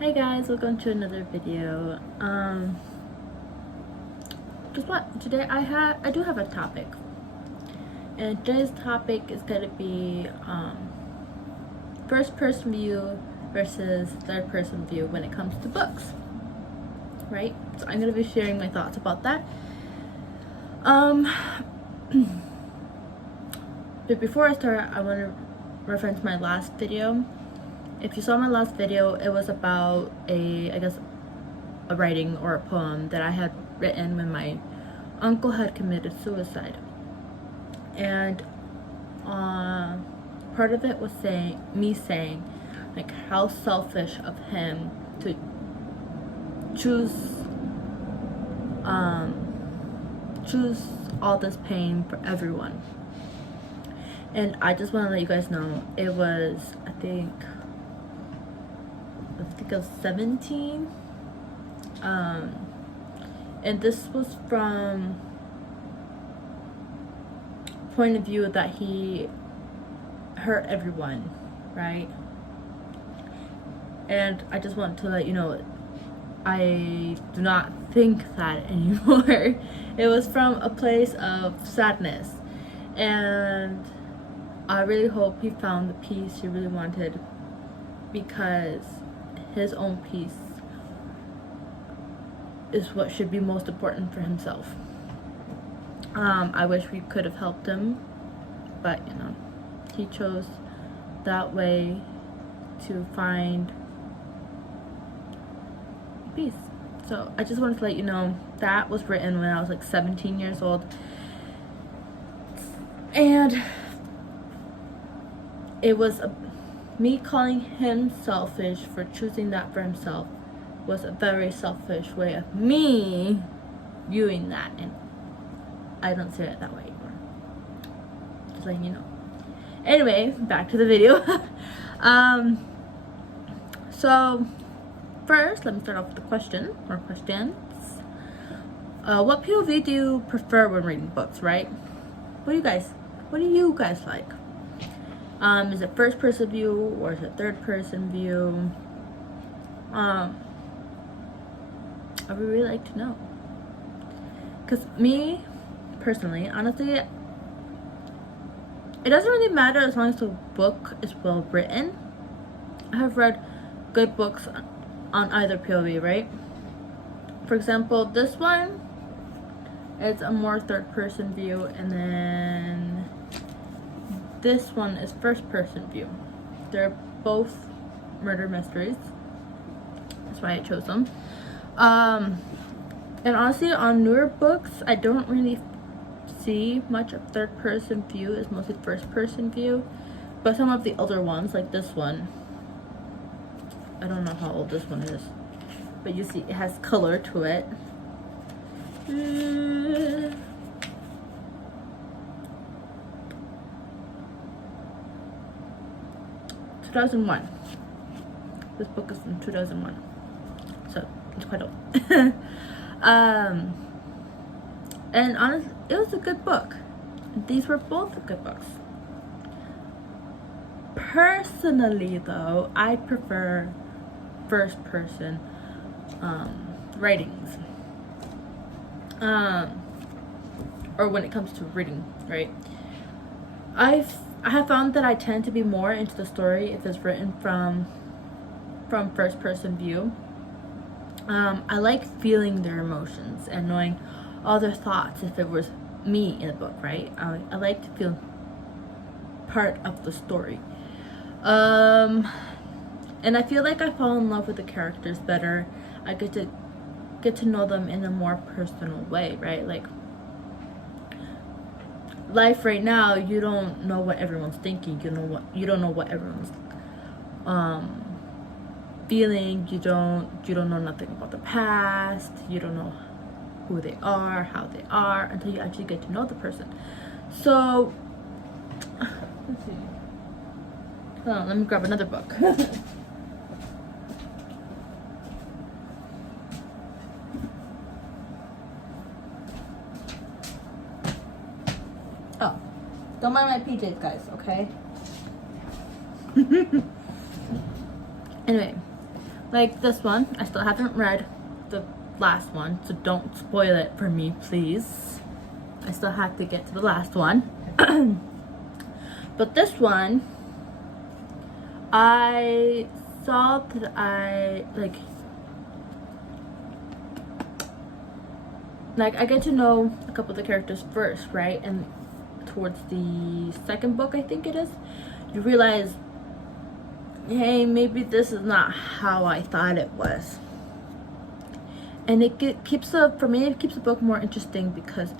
Hi guys, welcome to another video. Guess what? Today I do have a topic, and today's topic is gonna be first person view versus third person view when it comes to books, right? So I'm gonna be sharing my thoughts about that. But before I start, I want to reference my last video. If you saw my last video, it was about a writing or a poem that I had written when my uncle had committed suicide. And part of it was saying like how selfish of him to choose all this pain for everyone. And I just want to let you guys know, it was I think I was 17, and this was from point of view that he hurt everyone, right? And I just want to let you know, I do not think that anymore. It was from a place of sadness, and I really hope he found the peace he really wanted, because his own peace is what should be most important for himself. I wish we could have helped him, but he chose that way to find peace. So I just wanted to let you know that was written when I was like 17 years old, and it was me calling him selfish for choosing that for himself was a very selfish way of me viewing that, and I don't see it that way anymore. Just letting you know. Anyway, back to the video. So first, let me start off with a question or questions. What POV do you prefer when reading books, right? What do you guys like? Is it first person view or is it third person view? I would really like to know. Because me, personally, honestly, it doesn't really matter as long as the book is well written. I have read good books on either POV, right? For example, this one, it's a more third person view, and then this one is first person view. They're both murder mysteries. That's why I chose them. And honestly, on newer books, I don't really see much of third person view. It's mostly first person view. But some of the older ones, like this one, I don't know how old this one is, but you see it has color to it. 2001. This book is from 2001, so it's quite old. And honestly, it was a good book. These were both good books. Personally, though, I prefer first person writings. Or when it comes to reading, right? I have found that I tend to be more into the story if it's written from first person view. I like feeling their emotions and knowing all their thoughts if it was me in the book, right? I like to feel part of the story. And I feel like I fall in love with the characters better. I get to know them in a more personal way, right? Like life right now, you don't know what everyone's thinking. You don't know what everyone's feeling. You don't know nothing about the past. You don't know who they are, how they are, until you actually get to know the person. So let's see. Hold on, let me grab another book. Oh, don't mind my PJs, guys, okay? Anyway, Like this one, I still haven't read the last one, so don't spoil it for me, please. I still have to get to the last one. But this one, I saw that I I get to know a couple of the characters first, right? And towards the second book, I think it is, you realize, hey, maybe this is not how I thought it was. And it keeps the book more interesting because,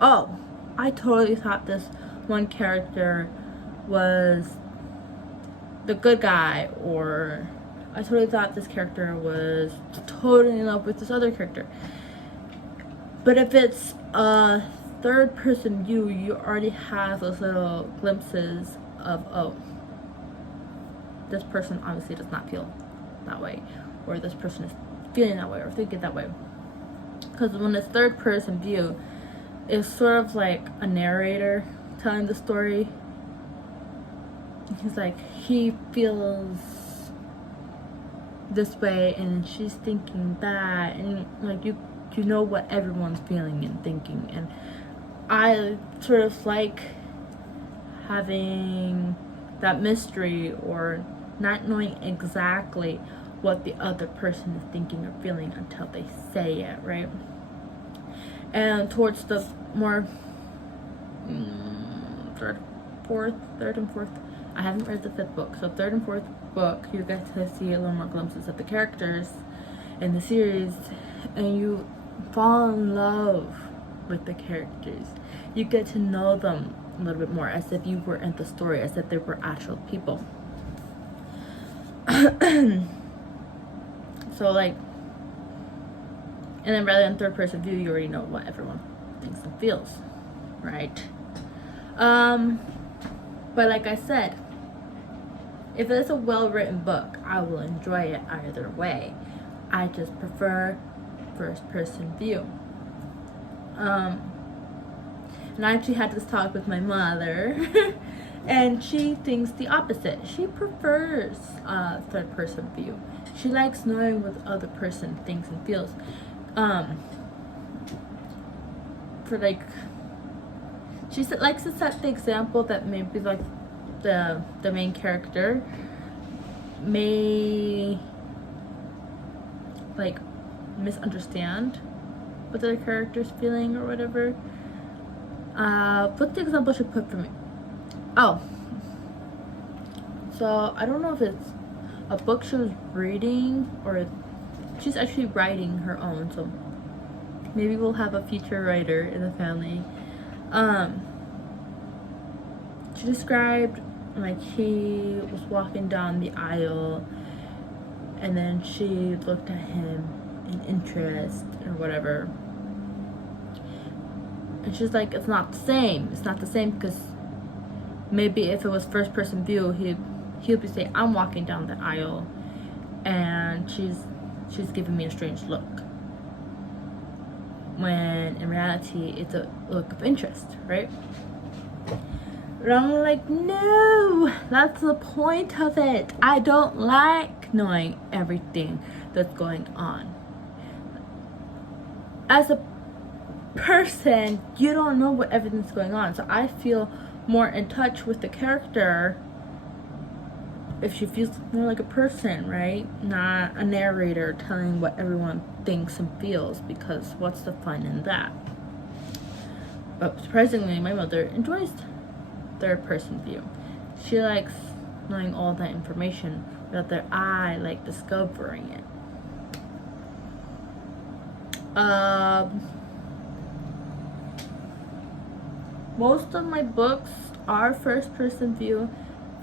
oh, I totally thought this one character was the good guy, or I totally thought this character was totally in love with this other character. But if it's a third person view, you already have those little glimpses of, oh, this person obviously does not feel that way, or this person is feeling that way or thinking that way. Because when it's third person view, it's sort of like a narrator telling the story. He's like, he feels this way and she's thinking that, and like you know what everyone's feeling and thinking. And I sort of like having that mystery, or not knowing exactly what the other person is thinking or feeling until they say it, right? And towards the more third and fourth, I haven't read the fifth book, so third and fourth book, you get to see a little more glimpses of the characters in the series, and you fall in love with the characters. You get to know them a little bit more, as if you were in the story, as if they were actual people. So like, and then rather than third person view, you already know what everyone thinks and feels, right? But like I said, if it's a well-written book, I will enjoy it either way. I just prefer first person view. And I actually had this talk with my mother and she thinks the opposite. She prefers third person view. She likes knowing what the other person thinks and feels. For like, she likes to set the example that maybe like the main character may like misunderstand what the other character's feeling or whatever. What's the example she put for me? Oh, so I don't know if it's a book she was reading or she's actually writing her own, so maybe we'll have a future writer in the family. She described like he was walking down the aisle and then she looked at him in interest or whatever, and she's like, it's not the same because maybe if it was first person view, he'll be saying, I'm walking down the aisle and she's giving me a strange look, when in reality it's a look of interest, right? But I'm like, no, that's the point of it. I don't like knowing everything that's going on. As a person, you don't know what everything's going on, so I feel more in touch with the character if she feels more like a person, right? Not a narrator telling what everyone thinks and feels, because what's the fun in that? But surprisingly, my mother enjoys third person view. She likes knowing all that information, whether I like discovering it. Most of my books are first person view.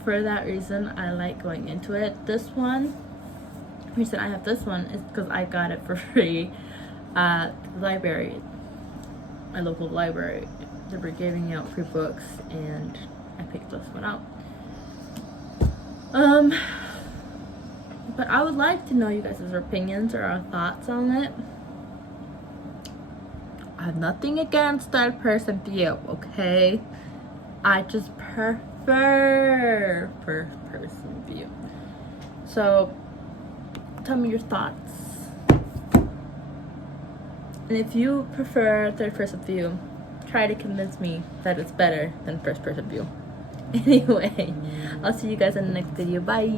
For that reason, I like going into it. This one, the reason I have this one is because I got it for free at the library, my local library. They were giving out free books and I picked this one out. But I would like to know you guys' opinions or thoughts on it. I have nothing against third person view, okay? I just prefer first person view. So tell me your thoughts. And if you prefer third person view, try to convince me that it's better than first person view. Anyway, I'll see you guys in the next video. Bye.